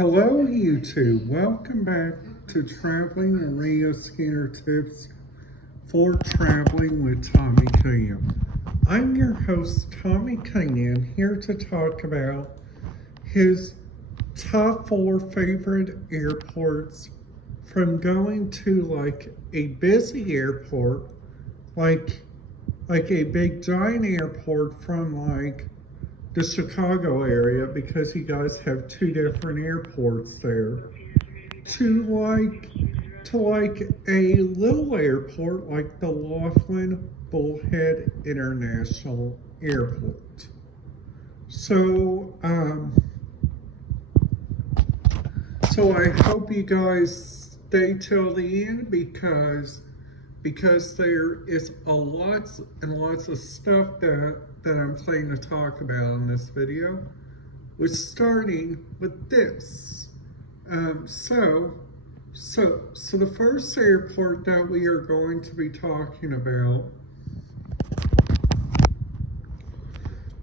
Hello YouTube, welcome back to Traveling Arena Scanner Tips for Traveling with Tommy Cunningham. I'm your host Tommy Cunningham, here to talk about his top 4 favorite airports from going to like a busy airport, like a big giant airport from like the Chicago area, because you guys have 2 different airports there, to like a little airport like the Laughlin Bullhead International Airport. So I hope you guys stay till the end because there is a lots and lots of stuff that I'm planning to talk about in this video. We're starting with this. So the first airport that we are going to be talking about,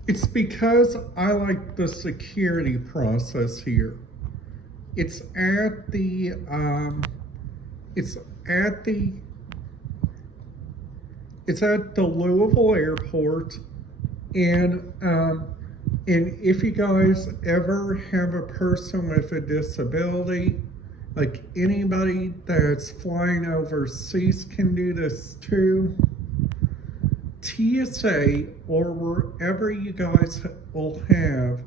it's because I like the security process here. It's at the Louisville Airport, and if you guys ever have a person with a disability, like anybody that's flying overseas can do this too. TSA, or wherever you guys will have,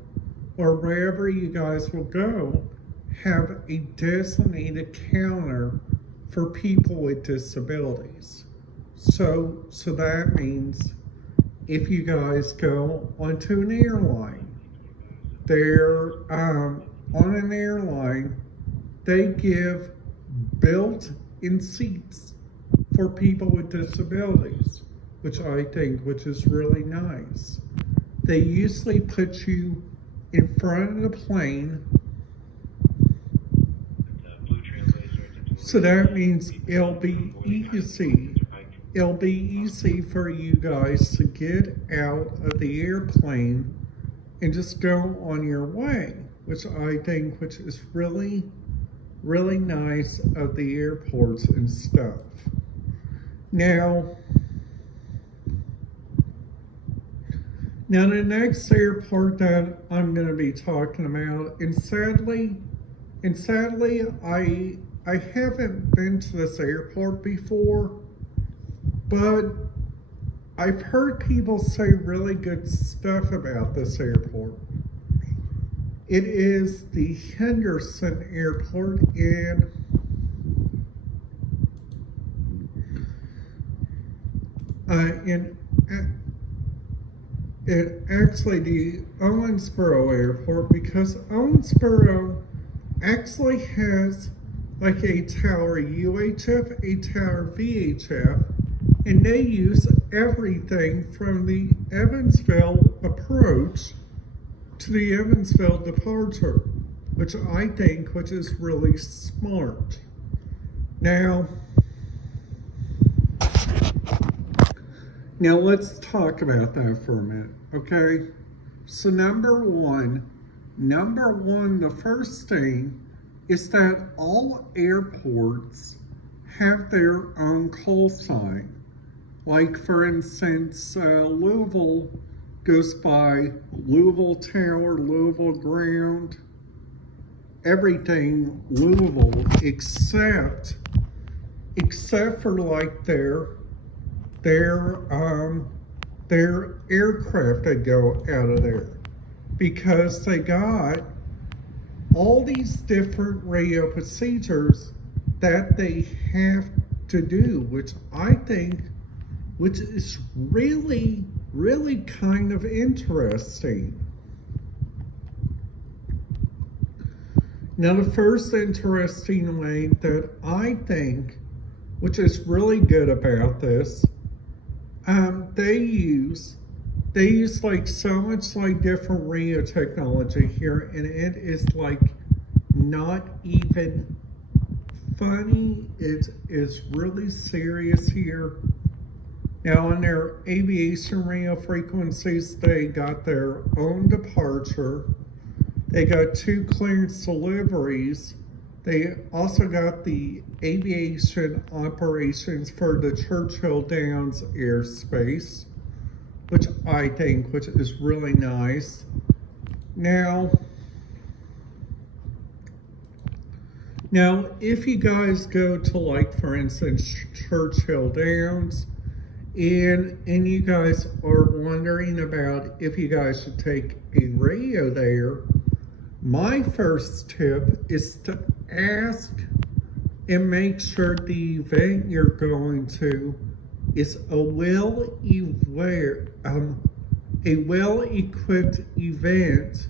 or wherever you guys will go, have a designated counter for people with disabilities. So that means if you guys go onto an airline, on an airline, they give built-in seats for people with disabilities, which is really nice. They usually put you in front of the plane, so that means it'll be easy for you guys to get out of the airplane and just go on your way, which is really, really nice of the airports and stuff. Now the next airport that I'm going to be talking about, and sadly, I haven't been to this airport before, but I've heard people say really good stuff about this airport. It is the Henderson Airport, and actually the Owensboro Airport, because Owensboro actually has like a tower UHF, a tower VHF, and they use everything from the Evansville approach to the Evansville departure, which is really smart. Now let's talk about that for a minute, okay? So number one, the first thing is that all airports have their own call sign. Like, for instance, Louisville goes by Louisville Tower, Louisville Ground, everything Louisville, except for like their aircraft that go out of there, because they got all these different radio procedures that they have to do, which is really, really kind of interesting. Now, the first interesting way that I think, which is really good about this, they use like so much like different radio technology here, and it is like not even funny. It is really serious here. Now, on their aviation radio frequencies, they got their own departure, They got 2 clearance deliveries. They also got the aviation operations for the Churchill Downs airspace, which is really nice. Now, if you guys go to, like, for instance, Churchill Downs, and you guys are wondering about if you guys should take a radio there, my first tip is to ask and make sure the event you're going to is a well-equipped event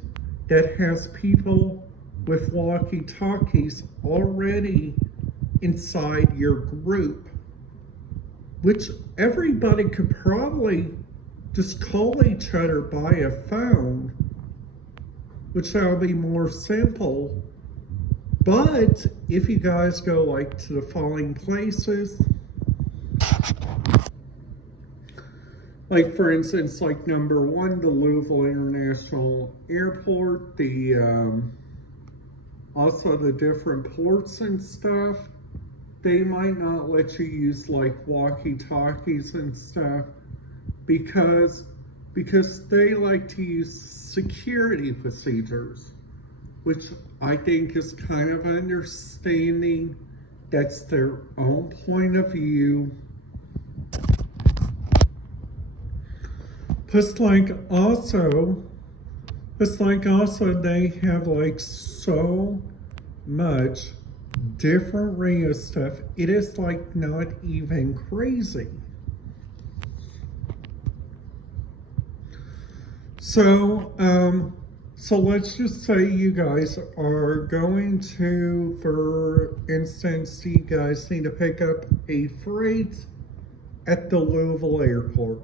that has people with walkie-talkies already inside your group, which everybody could probably just call each other by a phone, which that'll be more simple. But if you guys go, like, to the following places, like, for instance, like, number 1, the Louisville International Airport, also the different ports and stuff, they might not let you use, like, walkie-talkies and stuff because they like to use security procedures, which I think is kind of understanding. That's their own point of view. Plus, like, also they have, like, so much different radio stuff. It is, like, not even crazy. So let's just say you guys are going to, for instance, you guys need to pick up a freight at the Louisville airport.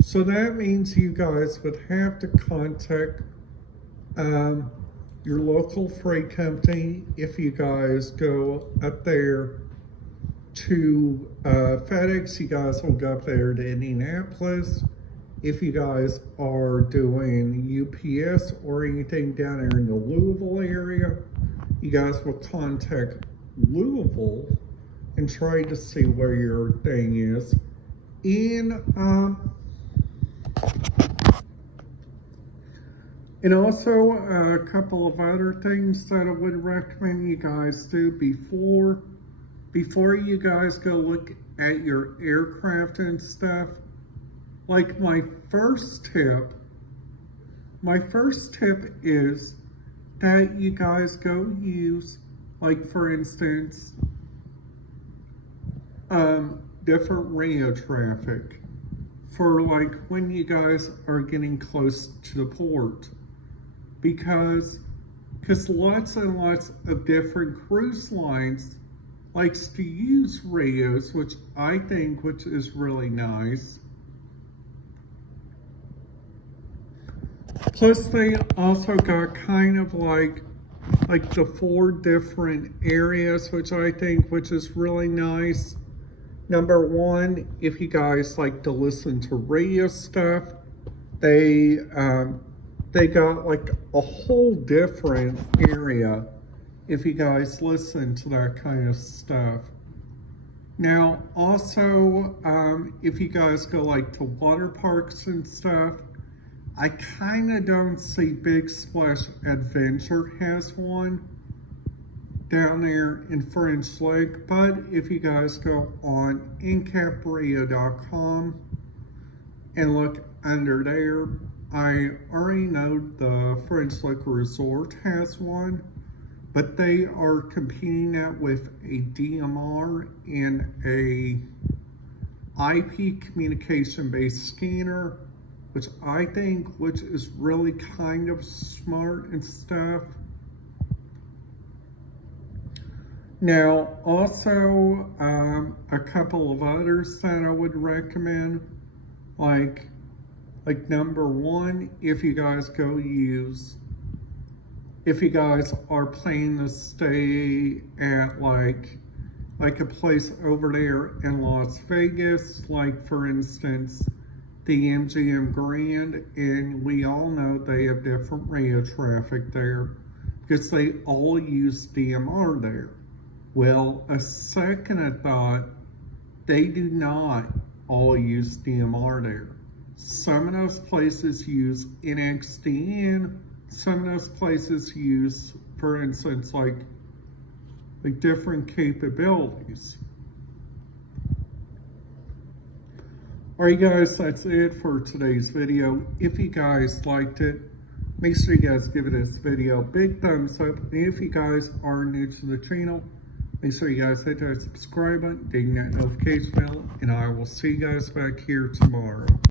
So that means you guys would have to contact your local freight company. If you guys go up there to FedEx, you guys will go up there to Indianapolis. If you guys are doing UPS or anything down there in the Louisville area, you guys will contact Louisville and try to see where your thing is. And also a couple of other things that I would recommend you guys do before you guys go look at your aircraft and stuff. Like, my first tip is that you guys go use, like, for instance, different radio traffic for, like, when you guys are getting close to the port, because lots and lots of different cruise lines likes to use radios, which is really nice. Plus, they also got kind of like the 4 different areas, which is really nice. Number 1, if you guys like to listen to radio stuff, they got, like, a whole different area if you guys listen to that kind of stuff. Now, also, if you guys go, like, to water parks and stuff, I kind of don't see Big Splash Adventure has one down there in French Lake, but if you guys go on incapradio.com and look under there, I already know the French Lake Resort has one, but they are competing that with a DMR and a IP communication-based scanner, which is really kind of smart and stuff. Now, also, a couple of others that I would recommend, like number 1, if you guys are planning to stay at like a place over there in Las Vegas, like, for instance, the MGM Grand, and we all know they have different rail traffic there because they all use DMR there. Well, a second thought, they do not all use DMR there. Some of those places use NXDN, some of those places use, for instance, like different capabilities. Alright guys, that's it for today's video. If you guys liked it, make sure you guys give this video a big thumbs up. And if you guys are new to the channel, make sure you guys hit that subscribe button, ding that notification bell, and I will see you guys back here tomorrow.